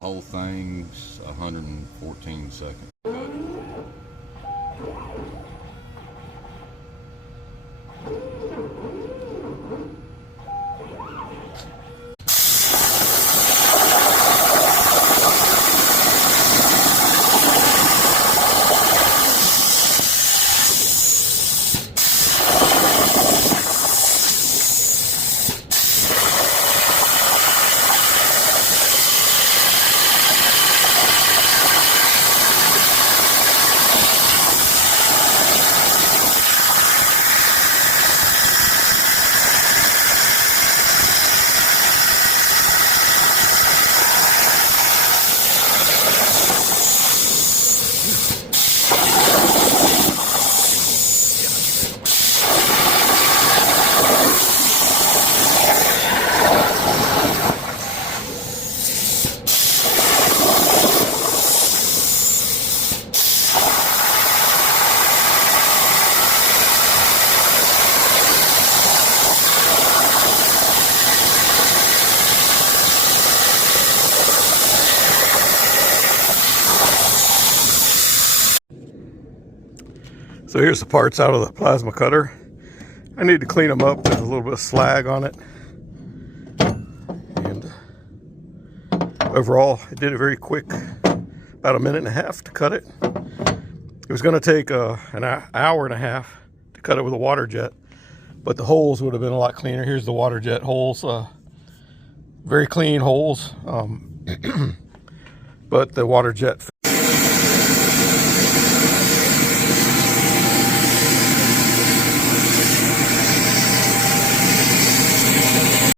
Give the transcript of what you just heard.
Whole thing's 114 seconds. So here's the parts out of the plasma cutter. I need to clean them up. There's a little bit of slag on it. And overall, I did it very quick, about a minute and a half to cut it. It was going to take an hour and a half to cut it with a water jet, but the holes would have been a lot cleaner. Here's the water jet holes, very clean holes, but the water jet